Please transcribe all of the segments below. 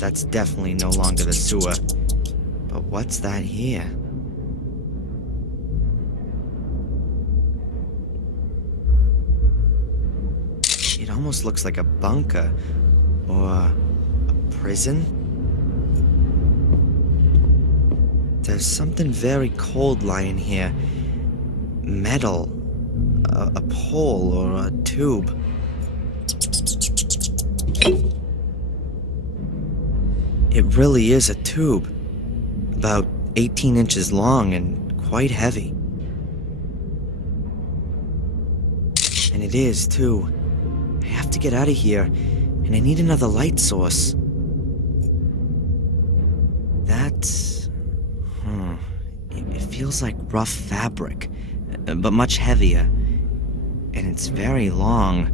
that's definitely no longer the sewer. But what's that here? It almost looks like a bunker, or a prison. There's something very cold lying here. Metal, a pole or a tube. It really is a tube, about 18 inches long and quite heavy. And it is, too. I have to get out of here, and I need another light source. That's... It feels like rough fabric, but much heavier. And it's very long.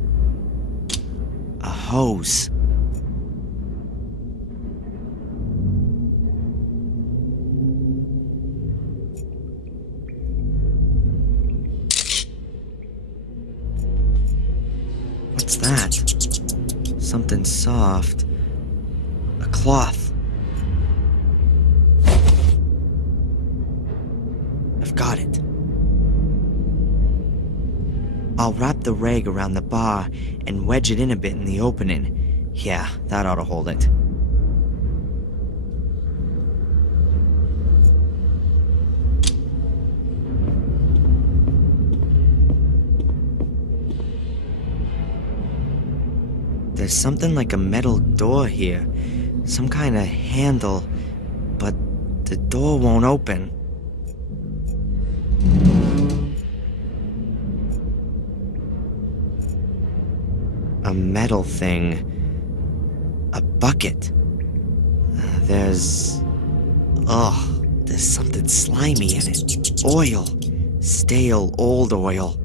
A hose. What's that? Something soft. A cloth. I've got it. I'll wrap the rag around the bar and wedge it in a bit in the opening. Yeah, that ought to hold it. There's something like a metal door here. Some kind of handle, but the door won't open. A metal thing. A bucket. There's something slimy in it. Oil. Stale, old oil.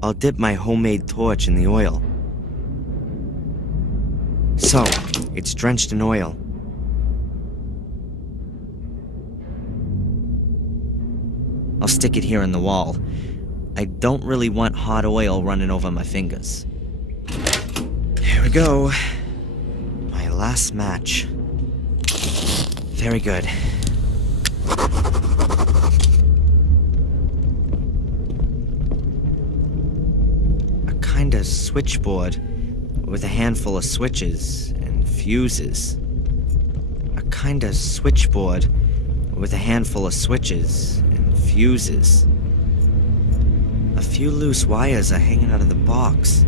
I'll dip my homemade torch in the oil. So, it's drenched in oil. I'll stick it here in the wall. I don't really want hot oil running over my fingers. Here we go. My last match. Very good. Kind of switchboard with a handful of switches and fuses. A kind of switchboard with a handful of switches and fuses. A few loose wires are hanging out of the box.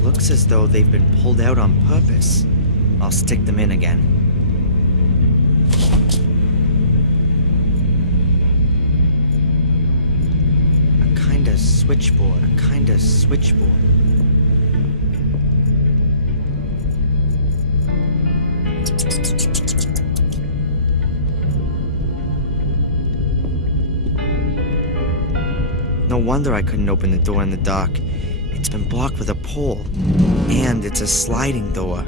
Looks as though they've been pulled out on purpose. I'll stick them in again. Switchboard, a kind of switchboard. No wonder I couldn't open the door in the dark. It's been blocked with a pole, and it's a sliding door.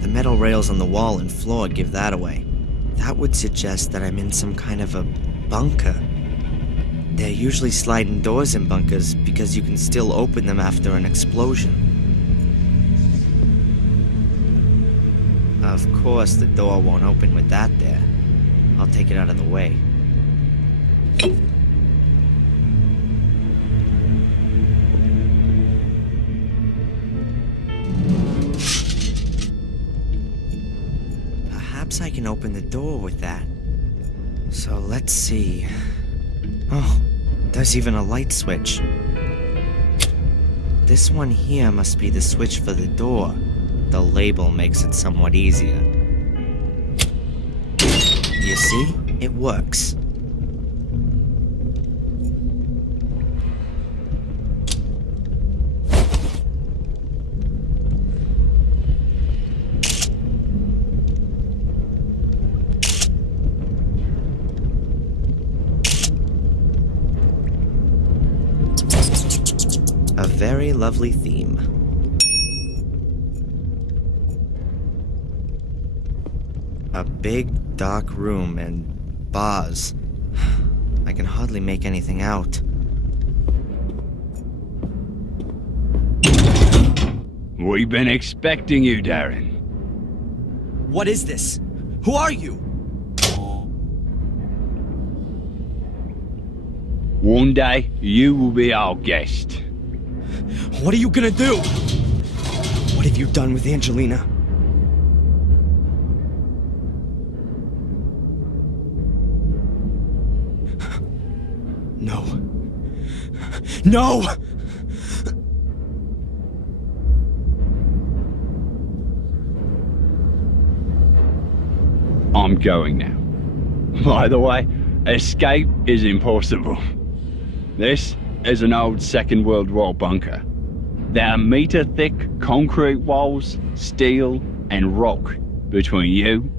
The metal rails on the wall and floor give that away. That would suggest that I'm in some kind of a bunker. They're usually sliding doors in bunkers because you can still open them after an explosion. Of course, the door won't open with that there. I'll take it out of the way. Perhaps I can open the door with that. So let's see. Oh, there's even a light switch. This one here must be the switch for the door. The label makes it somewhat easier. You see? It works. A very lovely theme. A big, dark room and bars. I can hardly make anything out. We've been expecting you, Darren. What is this? Who are you? One day, you will be our guest. What are you gonna do? What have you done with Angelina? No. No! I'm going now. By the way, escape is impossible. This is an old Second World War bunker. There are meter-thick concrete walls, steel, and rock between you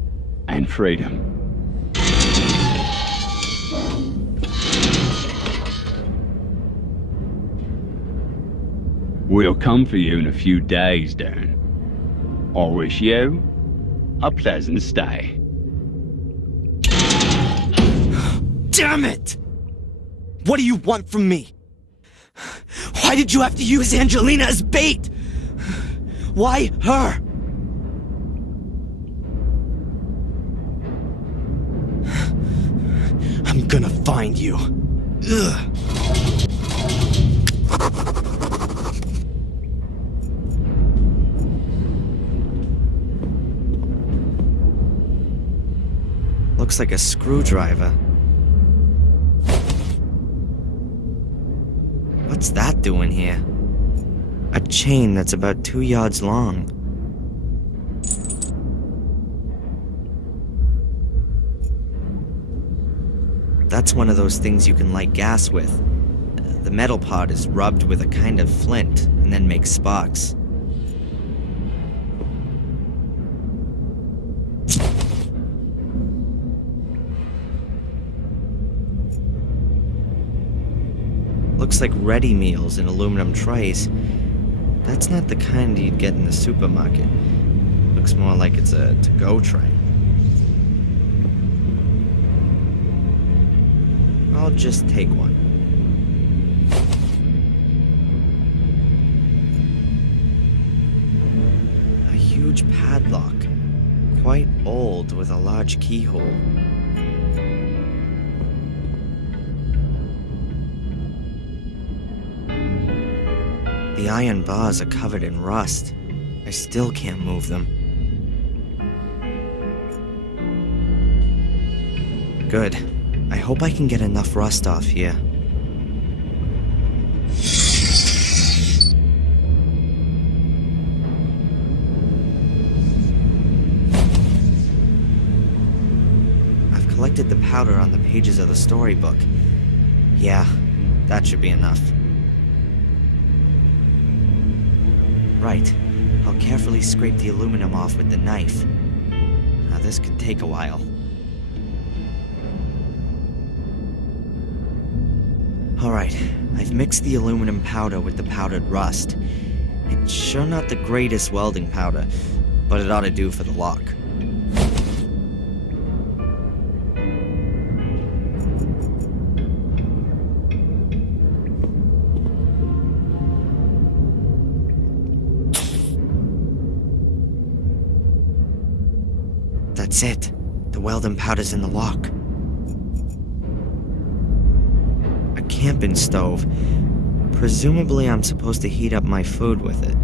and freedom. We'll come for you in a few days, Darren. I wish you a pleasant stay. Damn it! What do you want from me? Why did you have to use Angelina as bait? Why her? I'm gonna find you. Ugh. Looks like a screwdriver. What's that doing here? A chain that's about 2 yards long. That's one of those things you can light gas with. The metal part is rubbed with a kind of flint and then makes sparks. Looks like ready meals in aluminum trays. That's not the kind you'd get in the supermarket. Looks more like it's a to-go tray. I'll just take one. A huge padlock. Quite old with a large keyhole. The iron bars are covered in rust. I still can't move them. Good. I hope I can get enough rust off here. I've collected the powder on the pages of the storybook. Yeah, that should be enough. Right. I'll carefully scrape the aluminum off with the knife. Now this could take a while. Alright, I've mixed the aluminum powder with the powdered rust. It's sure not the greatest welding powder, but it ought to do for the lock. That's it. The welding powder's in the lock. A camping stove. Presumably I'm supposed to heat up my food with it.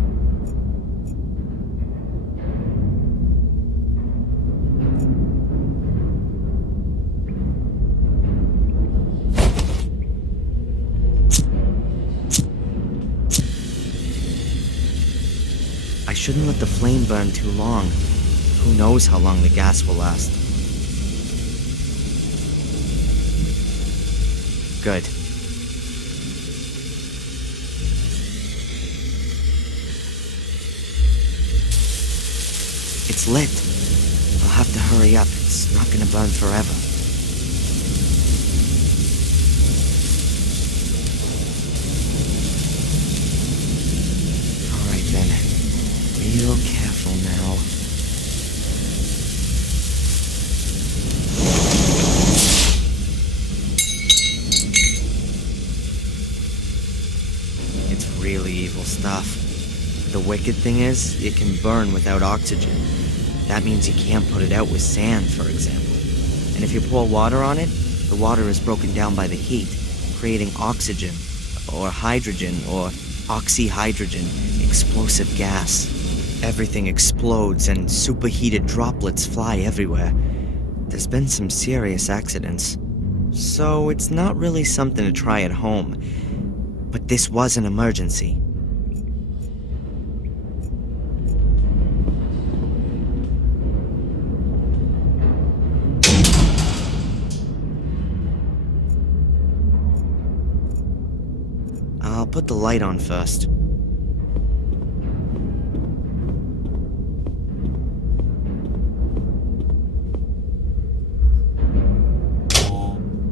I shouldn't let the flame burn too long. Who knows how long the gas will last? Good. It's lit. I'll have to hurry up. It's not gonna burn forever. Alright then. Real careful now. Really evil stuff. The wicked thing is, it can burn without oxygen. That means you can't put it out with sand, for example. And if you pour water on it, the water is broken down by the heat, creating oxygen, or hydrogen, or oxyhydrogen, explosive gas. Everything explodes and superheated droplets fly everywhere. There's been some serious accidents. So it's not really something to try at home. But this was an emergency. I'll put the light on first.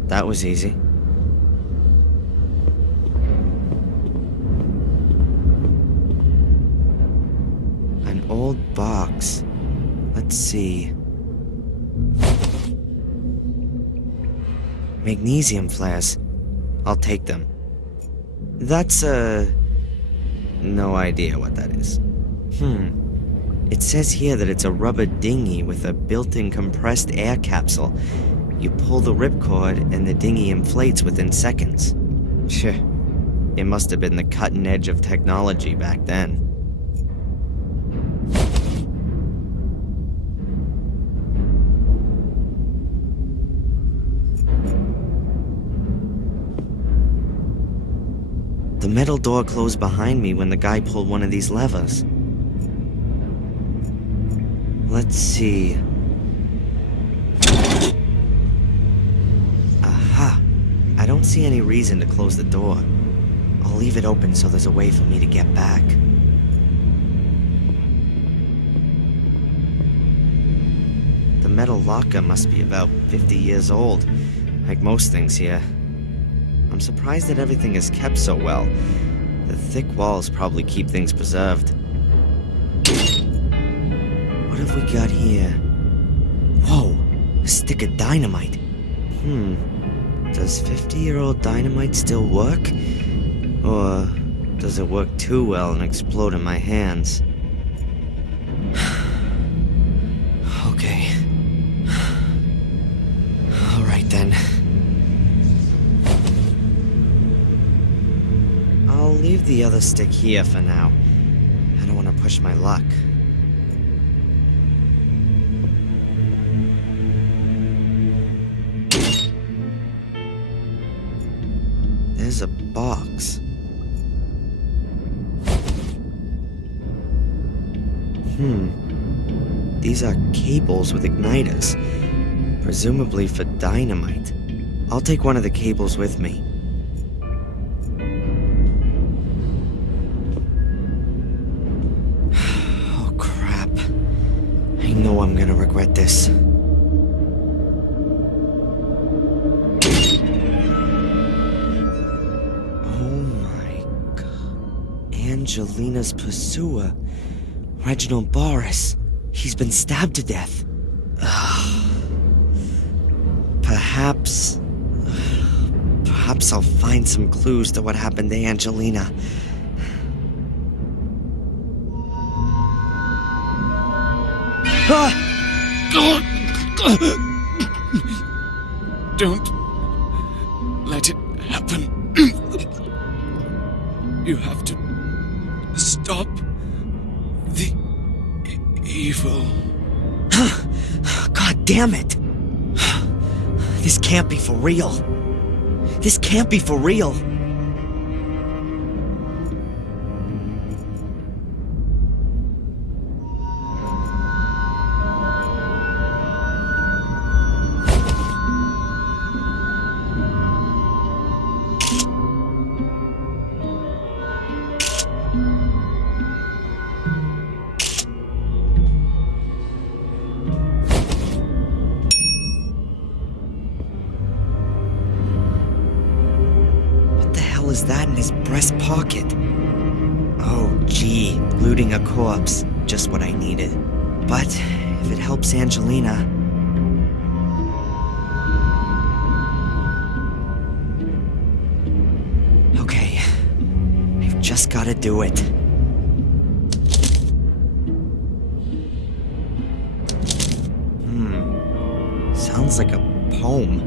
That was easy. An old box. Let's see. Magnesium flares. I'll take them. That's no idea what that is. It says here that it's a rubber dinghy with a built-in compressed air capsule. You pull the ripcord and the dinghy inflates within seconds. It must have been the cutting edge of technology back then. The metal door closed behind me when the guy pulled one of these levers. Let's see. Aha! I don't see any reason to close the door. I'll leave it open so there's a way for me to get back. The metal locker must be about 50 years old, like most things here. I'm surprised that everything is kept so well. The thick walls probably keep things preserved. What have we got here? Whoa, a stick of dynamite. Does 50-year-old dynamite still work? Or does it work too well and explode in my hands? Okay. All right then. I'll leave the other stick here for now. I don't want to push my luck. There's a box. These are cables with igniters. Presumably for dynamite. I'll take one of the cables with me. Oh, crap. I know I'm gonna regret this. Oh my God. Angelina's pursuer, Reginald Boris. He's been stabbed to death. Perhaps I'll find some clues to what happened to Angelina. Don't let it happen. You have to stop the evil. God damn it! This can't be for real. This can't be for real. Is that in his breast pocket? Oh, gee, looting a corpse. Just what I needed. But if it helps Angelina... Okay, I've just gotta do it. sounds like a poem.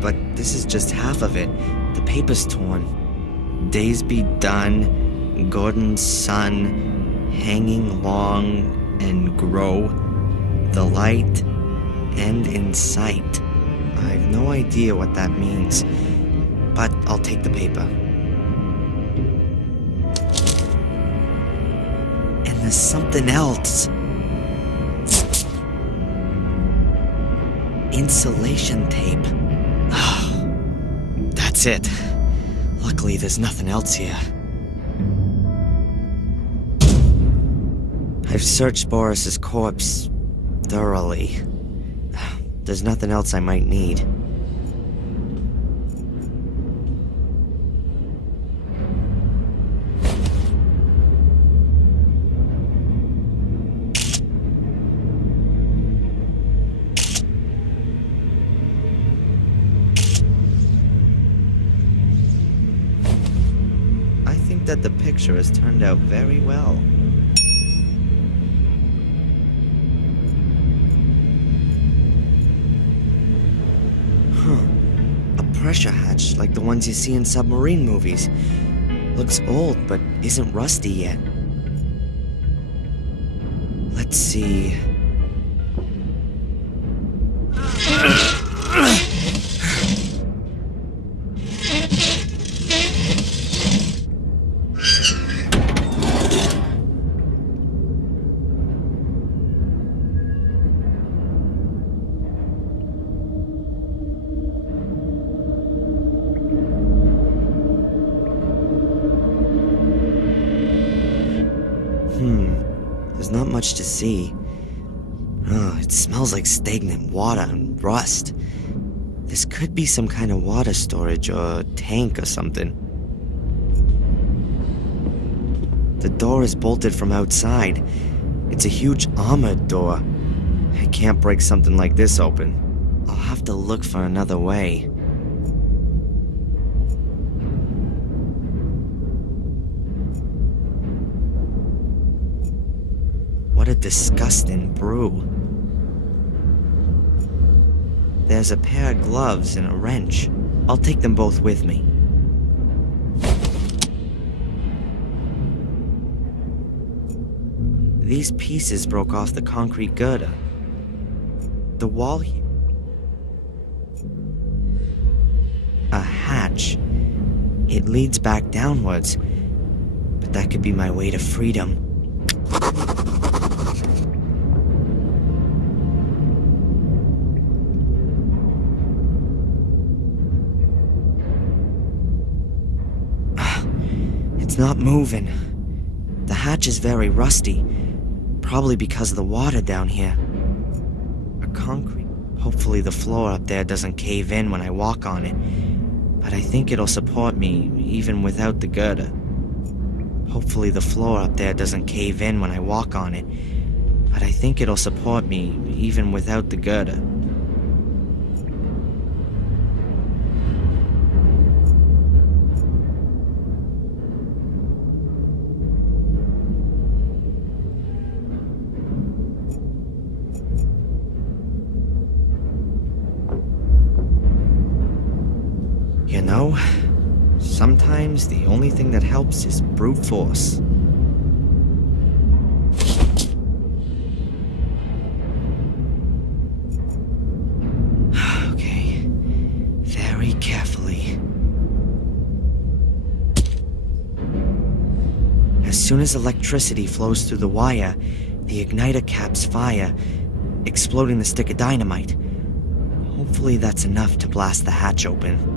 But this is just half of it. The paper's torn. Days be done, Gordon's son, hanging long and grow, the light end in sight. I've no idea what that means, but I'll take the paper. And there's something else. Insulation tape. That's it. Luckily, there's nothing else here. I've searched Boris's corpse thoroughly. There's nothing else I might need. I think that the picture has turned out very well. Pressure hatch like the ones you see in submarine movies. Looks old, but isn't rusty yet. Let's see. There's not much to see. Oh, it smells like stagnant water and rust. This could be some kind of water storage or tank or something. The door is bolted from outside. It's a huge armored door. I can't break something like this open. I'll have to look for another way. What a disgusting brew. There's a pair of gloves and a wrench. I'll take them both with me. These pieces broke off the concrete girder. The wall here. A hatch. It leads back downwards, but that could be my way to freedom. It's not moving. The hatch is very rusty, probably because of the water down here. A concrete. Hopefully the floor up there doesn't cave in when I walk on it, but I think it'll support me even without the girder. Hopefully the floor up there doesn't cave in when I walk on it, but I think it'll support me even without the girder. You know, sometimes the only thing that helps is brute force. Okay, very carefully. As soon as electricity flows through the wire, the igniter caps fire, exploding the stick of dynamite. Hopefully that's enough to blast the hatch open.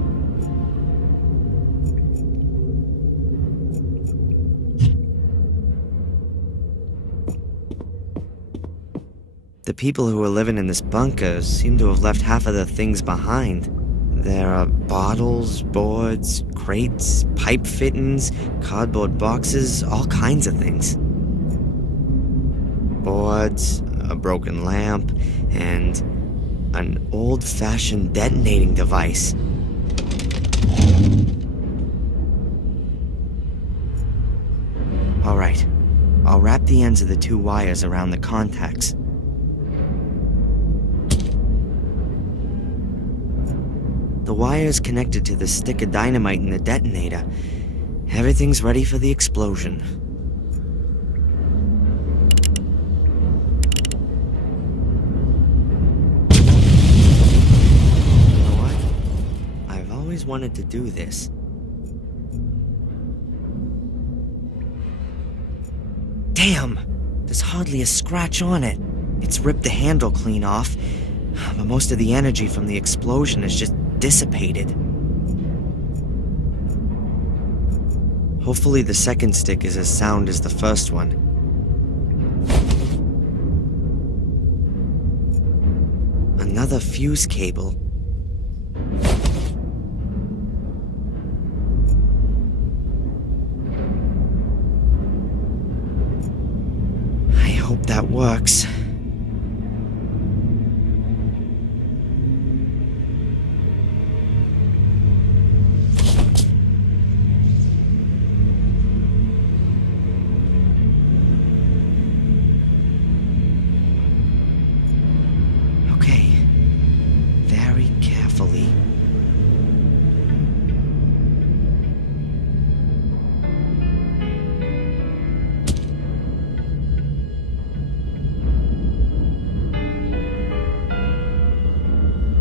The people who were living in this bunker seem to have left half of their things behind. There are bottles, boards, crates, pipe fittings, cardboard boxes, all kinds of things. Boards, a broken lamp, and an old-fashioned detonating device. All right, I'll wrap the ends of the two wires around the contacts. The wire's connected to the stick of dynamite in the detonator. Everything's ready for the explosion. You know what? I've always wanted to do this. Damn! There's hardly a scratch on it. It's ripped the handle clean off, but most of the energy from the explosion is just dissipated. Hopefully the second stick is as sound as the first one. Another fuse cable. I hope that works.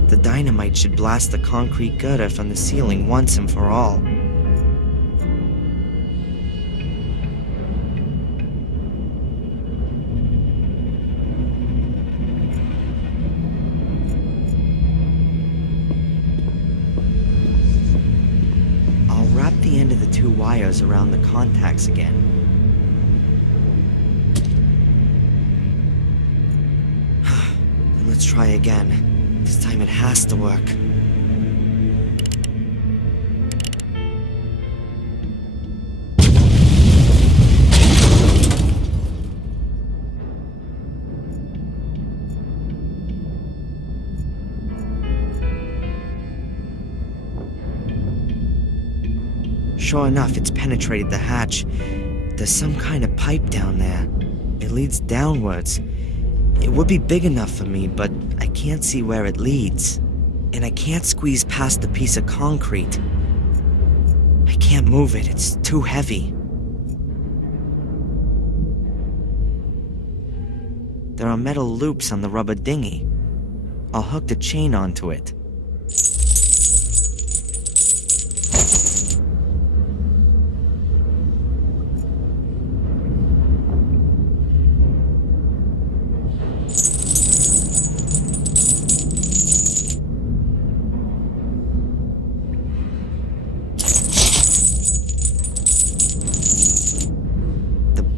The dynamite should blast the concrete gutter from the ceiling once and for all. I'll wrap the end of the two wires around the contacts again. Then let's try again. This time it has to work. Sure enough, it's penetrated the hatch. There's some kind of pipe down there. It leads downwards. It would be big enough for me, but I can't see where it leads. And I can't squeeze past the piece of concrete. I can't move it, it's too heavy. There are metal loops on the rubber dinghy. I'll hook the chain onto it.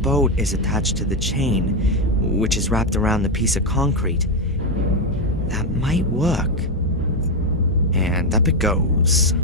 Boat is attached to the chain, which is wrapped around the piece of concrete. That might work. And up it goes.